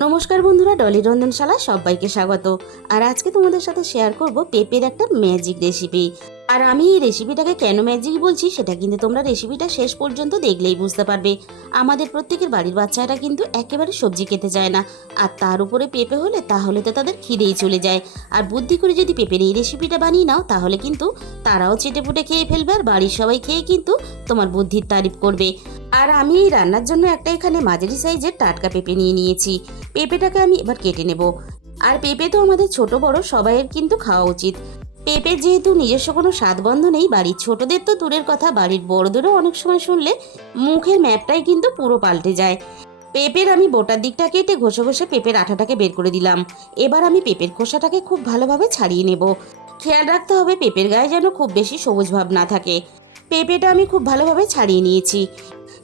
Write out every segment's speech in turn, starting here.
নমস্কার বন্ধুরা, ডলি রন্ধনশালা সবাইকে স্বাগত। আর আজকে তোমাদের সাথে শেয়ার করব পেঁপের একটা ম্যাজিক রেসিপি। আর আমি এই রেসিপিটাকে কেন ম্যাজিক বলছি সেটা কিন্তু তোমরা রেসিপিটা শেষ পর্যন্ত দেখলেই বুঝতে পারবে। আমাদের প্রত্যেকের বাড়ির বাচ্চারা কিন্তু একেবারে সবজি খেতে চায় না, আর তার উপরে পেঁপে হলে তাহলে তো তাদের খিদেই চলে যায়। আর বুদ্ধি করে যদি পেঁপের এই রেসিপিটা বানিয়ে নাও তাহলে কিন্তু তারাও চেটেপুটে খেয়ে ফেলবে, আর বাড়ির সবাই খেয়ে কিন্তু তোমার বুদ্ধির তারিফ করবে। আর আমি এই রান্নার জন্য একটা এখানে মাঝারি সাইজের টাটকা পেঁপে নিয়ে নিয়েছি। পেঁপেটাকে আমি এবার কেটে নেব। আর পেঁপে তো আমাদের ছোট বড় সবাইয়ের কিন্তু খাওয়া উচিত। পেঁপের যেহেতু নিজস্ব কোনো স্বাদবন্ধ নেই, বাড়ির ছোটদের তো দূরের কথা, বাড়ির বড়দেরও অনেক সময় শুনলে মুখের ম্যাপটাই কিন্তু পুরো পাল্টে যায়। পেঁপের আমি বোটার দিকটা কেটে ঘষে ঘষে পেঁপের আঠাটাকে বের করে দিলাম। এবার আমি পেঁপের খোসাটাকে খুব ভালোভাবে ছাড়িয়ে নেব। খেয়াল রাখতে হবে পেঁপের গায়ে যেন খুব বেশি সবুজ ভাব না থাকে। পেঁপেটা আমি খুব ভালোভাবে ছাড়িয়ে নিয়েছি।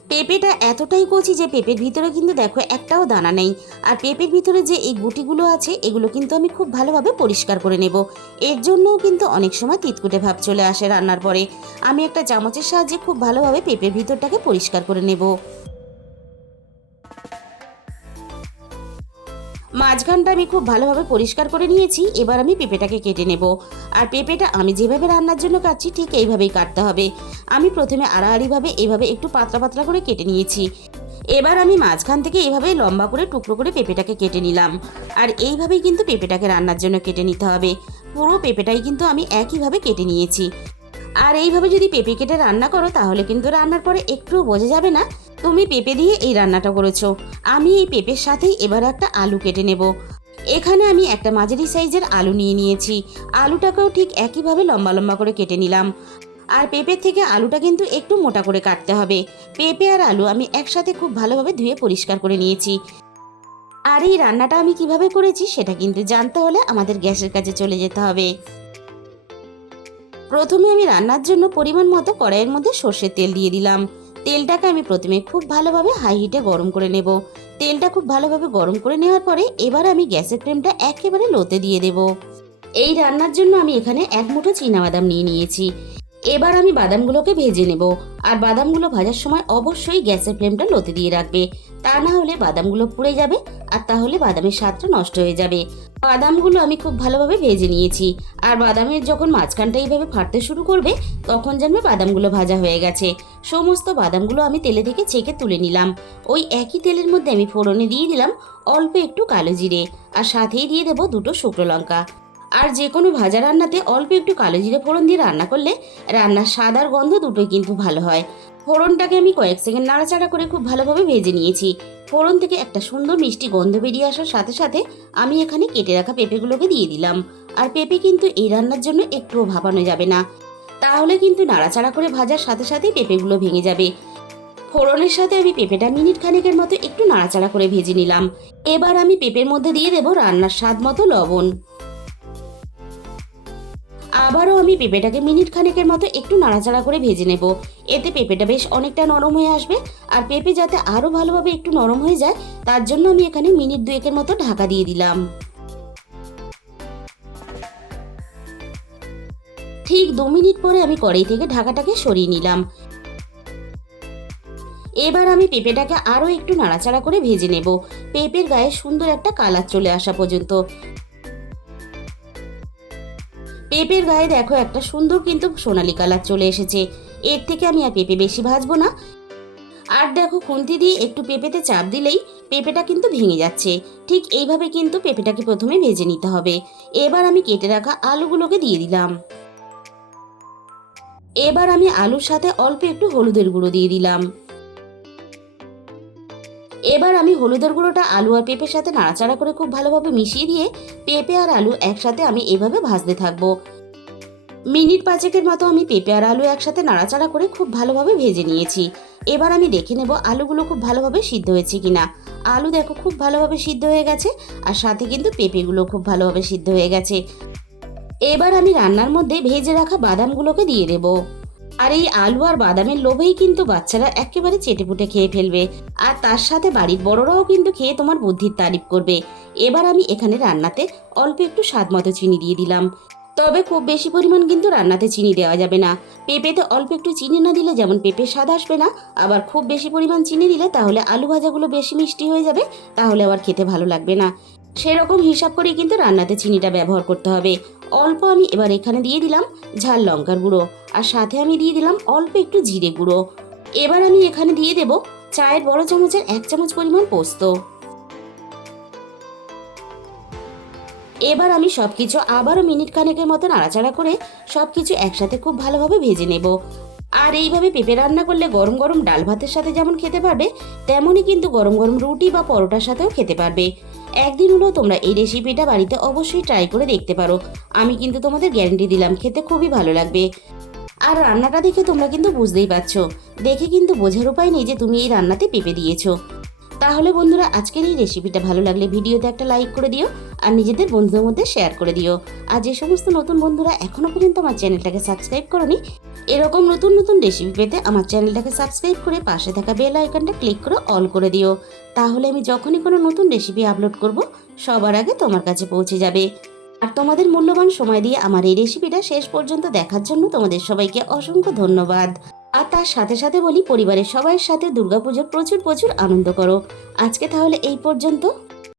পেঁপেটা এতটাই কচি যে পেঁপের ভিতরে কিন্তু দেখো একটাও দানা নেই। আর পেঁপের ভিতরে যে এই গুটিগুলো আছে এগুলো কিন্তু আমি খুব ভালোভাবে পরিষ্কার করে নেব। এর জন্যও কিন্তু অনেক সময় তিতকুটে ভাব চলে আসে রান্নার পরে। আমি একটা চামচের সাহায্যে খুব ভালোভাবে পেঁপের ভিতরটাকে পরিষ্কার করে নেব। মাঝখানটা আমি খুব ভালোভাবে পরিষ্কার করে নিয়েছি। এবার আমি পেঁপেটাকে কেটে নেব। আর পেঁপেটা আমি যেভাবে রান্নার জন্য কাটছি ঠিক এইভাবেই কাটতে হবে। আমি প্রথমে আড়াআড়িভাবে এইভাবে একটু পাতলা পাতলা করে কেটে নিয়েছি। এবার আমি মাঝখান থেকে এইভাবে লম্বা করে টুকরো করে পেঁপেটাকে কেটে নিলাম। আর এইভাবেই কিন্তু পেঁপেটাকে রান্নার জন্য কেটে নিতে হবে। পুরো পেঁপেটাই কিন্তু আমি একইভাবে কেটে নিয়েছি। আর এইভাবে যদি পেঁপে কেটে রান্না করো তাহলে কিন্তু রান্নার পরে একটুও বোঝা যাবে না তুমি পেঁপে দিয়ে এই রান্নাটা করেছো। আমি এই পেঁপের সাথেই এবার একটা আলু কেটে নেব। এখানে আমি একটা মাঝারি সাইজের আলু নিয়ে নিয়েছি। আলুটাকেও ঠিক একইভাবে লম্বা লম্বা করে কেটে নিলাম। আর পেঁপের থেকে আলুটা কিন্তু একটু মোটা করে কাটতে হবে। পেঁপে আর আলু আমি একসাথে খুব ভালোভাবে ধুয়ে পরিষ্কার করে নিয়েছি। আর এই রান্নাটা আমি কিভাবে করেছি সেটা কিন্তু জানতে হলে আমাদের গ্যাসের কাছে চলে যেতে হবে। প্রথমে আমি রান্নার জন্য পরিমাণ মতো কড়াইয়ের মধ্যে সর্ষের তেল দিয়ে দিলাম। তেলটাকে আমি প্রথমে খুব ভালোভাবে হাই হিটে গরম করে নেব। তেলটা খুব ভালোভাবে গরম করে নেওয়ার পরে এবার আমি গ্যাসের ফ্লেমটা একেবারে লোতে দিয়ে দেব। এই রান্নার জন্য আমি এখানে এক মুঠো চীনাবাদাম নিয়ে নিয়েছি। এবার আমি বাদামগুলোকে ভেজে নেব। আর বাদামগুলো ভাজার সময় অবশ্যই গ্যাসের ফ্লেমটা লোতে দিয়ে রাখবে, তা না হলে বাদামগুলো পুড়ে যাবে আর তাহলে বাদামের স্বাদটা নষ্ট হয়ে যাবে। বাদামগুলো আমি খুব ভালোভাবে ভেজে নিয়েছি। আর বাদামের যখন মাঝখানটা এইভাবে ফাটতে শুরু করবে তখন জানবে বাদামগুলো ভাজা হয়ে গেছে। সমস্ত বাদামগুলো আমি তেলে থেকে ছেঁকে তুলে নিলাম। ওই একই তেলের মধ্যে আমি ফোড়নে দিয়ে দিলাম অল্প একটু কালো জিরে, আর সাথেই দিয়ে দেবো দুটো শুকনো লঙ্কা। আর যে কোনো ভাজা রান্নাতে অল্প একটু কালো জিরে ফোড়ন দিয়ে রান্না করলে রান্নার স্বাদ আর গন্ধ দুটোই কিন্তু ভালো হয়। ফোড়নটাকে আমি কয়েক সেকেন্ড নাড়াচাড়া করে খুব ভালোভাবে ভেজে নিয়েছি। ফোড়ন থেকে একটা সুন্দর মিষ্টি গন্ধ বেরিয়ে আসার সাথে সাথে আমি এখানে কেটে রাখা পেঁপেগুলোকে দিয়ে দিলাম। আর পেঁপে কিন্তু এই রান্নার জন্য একটুও ভাপানো যাবে না, তাহলে কিন্তু নাড়াচাড়া করে ভাজার সাথে সাথেই পেঁপেগুলো ভেঙে যাবে। ফোড়নের সাথে আমি পেঁপেটা মিনিট খানেকের মতো একটু নাড়াচাড়া করে ভেজে নিলাম। এবার আমি পেঁপের মধ্যে দিয়ে দেবো রান্নার স্বাদ মতো লবণ। আবারও আমি পেঁপেটাকে মিনিট খানেকের মতো একটু নাড়াচাড়া করে ভেজে নেব। এতে পেঁপেটা বেশ অনেকটা নরম হয়ে আসবে। আর পেঁপে যাতে আরও ভালোভাবে একটু নরম হয়ে যায় তার জন্য আমি এখানে মিনিট দুয়েকের মতো ঢাকা দিয়ে দিলাম। ঠিক 2 মিনিট পরে আমি কড়াই থেকে ঢাকাটাকে সরিয়ে নিলাম। এবার আমি পেঁপেটাকে আরও একটু নাড়াচাড়া করে ভেজে নেব, পেঁপের গায়ে সুন্দর একটা কালার চলে আসা পর্যন্ত। পেঁপের গায়ে দেখো একটা সুন্দর কিন্তু সোনালী কালার চলে এসেছে। এর থেকে আমি আর পেঁপে বেশি ভাজবো না। আর দেখো খুন্তি দিয়ে একটু পেঁপেতে চাপ দিলেই পেঁপেটা কিন্তু ভেঙে যাচ্ছে। ঠিক এইভাবে কিন্তু পেঁপেটাকে প্রথমে ভেজে নিতে হবে। এবার আমি কেটে রাখা আলুগুলোকে দিয়ে দিলাম। এবার আমি আলুর সাথে অল্প একটু হলুদের গুঁড়ো দিয়ে দিলাম। এবার আমি হলুদের গুঁড়োটা আলু আর পেঁপের সাথে নাড়াচাড়া করে খুব ভালোভাবে মিশিয়ে দিয়ে পেঁপে আর আলু একসাথে আমি এভাবে ভাজতে থাকবো। মিনিট 5-এর মতো আমি পেঁপে আর আলু একসাথে নাড়াচাড়া করে খুব ভালোভাবে ভেজে নিয়েছি। এবার আমি দেখে নেব আলুগুলো খুব ভালোভাবে সিদ্ধ হয়েছে কিনা। আলু দেখো খুব ভালোভাবে সিদ্ধ হয়ে গেছে, আর সাথে কিন্তু পেঁপেগুলো খুব ভালোভাবে সিদ্ধ হয়ে গেছে। এবার আমি রান্নার মধ্যে ভেজে রাখা বাদামগুলোকে দিয়ে দেব। আর এই আলু আর বাদামের লোভেই কিন্তু বাচ্চারা একেবারে চেটেপুটে খেয়ে ফেলবে, আর তার সাথে বাড়ির বড়রাও কিন্তু খেয়ে তোমার বুদ্ধির তারিফ করবে। এবার আমি এখানে রান্নাতে অল্প একটু স্বাদ মতো চিনি দিয়ে দিলাম। তবে খুব বেশি পরিমাণ কিন্তু রান্নাতে চিনি দেওয়া যাবে না। পেঁপেতে অল্প একটু চিনি না দিলে যেমন পেঁপের স্বাদ আসবে না, আবার খুব বেশি পরিমাণ চিনি দিলে তাহলে আলু ভাজাগুলো বেশি মিষ্টি হয়ে যাবে, তাহলে আবার খেতে ভালো লাগবে না। সেরকম হিসাব করেই কিন্তু রান্নাতে চিনিটা ব্যবহার করতে হবে। অল্প আমি এবার এখানে দিয়ে দিলাম ঝাল লঙ্কার গুঁড়ো, আর সাথে আমি দিয়ে দিলাম অল্প একটু জিরে গুঁড়ো। এবার আমি এখানে দিয়ে দেব চায়ের বড় চামচের 1 চামচ পরিমাণ পোস্ত। এবার আমি সবকিছু আবারও মিনিট খানেকের মতো নাড়াচাড়া করে সবকিছু একসাথে খুব ভালোভাবে ভেজে নেব। আর এইভাবে পেঁপে রান্না করলে গরম গরম ডাল ভাতের সাথে যেমন খেতে পারবে, তেমনই কিন্তু গরম গরম রুটি বা পরোটার সাথেও খেতে পারবে। একদিন হলেও তোমরা এই রেসিপিটা বাড়িতে অবশ্যই ট্রাই করে দেখতে পারো। আমি কিন্তু তোমাদের গ্যারান্টি দিলাম খেতে খুবই ভালো লাগবে। আর রান্নাটা দেখে তোমরা কিন্তু বুঝতেই পারছো, দেখে কিন্তু বোঝার উপায় নেই যে তুমি এই রান্নাতে পেঁপে দিয়েছো। তাহলে বন্ধুরা, আজকের এই রেসিপিটা ভালো লাগলে ভিডিওতে একটা লাইক করে দিও, আর নিজেদের বন্ধুদের মধ্যে শেয়ার করে দিও। আর যে সমস্ত নতুন বন্ধুরা এখনো পর্যন্ত আমার চ্যানেলটাকে সাবস্ক্রাইব করনি, এরকম নতুন নতুন রেসিপি পেতে আমার চ্যানেলটাকে সাবস্ক্রাইব করে পাশে থাকা বেল আইকনটা ক্লিক করে অল করে দিও। তাহলে আমি যখনই কোনো নতুন রেসিপি আপলোড করব, সবার আগে তোমার কাছে পৌঁছে যাবে। আর তোমাদের মূল্যবান সময় দিয়ে আমার এই রেসিপিটা শেষ পর্যন্ত দেখার জন্য তোমাদের সবাইকে অসংখ্য ধন্যবাদ। আর তার সাথে সাথে বলি, পরিবারের সবার সাথে দুর্গাপুজোর প্রচুর প্রচুর আনন্দ করো। আজকে তাহলে এই পর্যন্ত।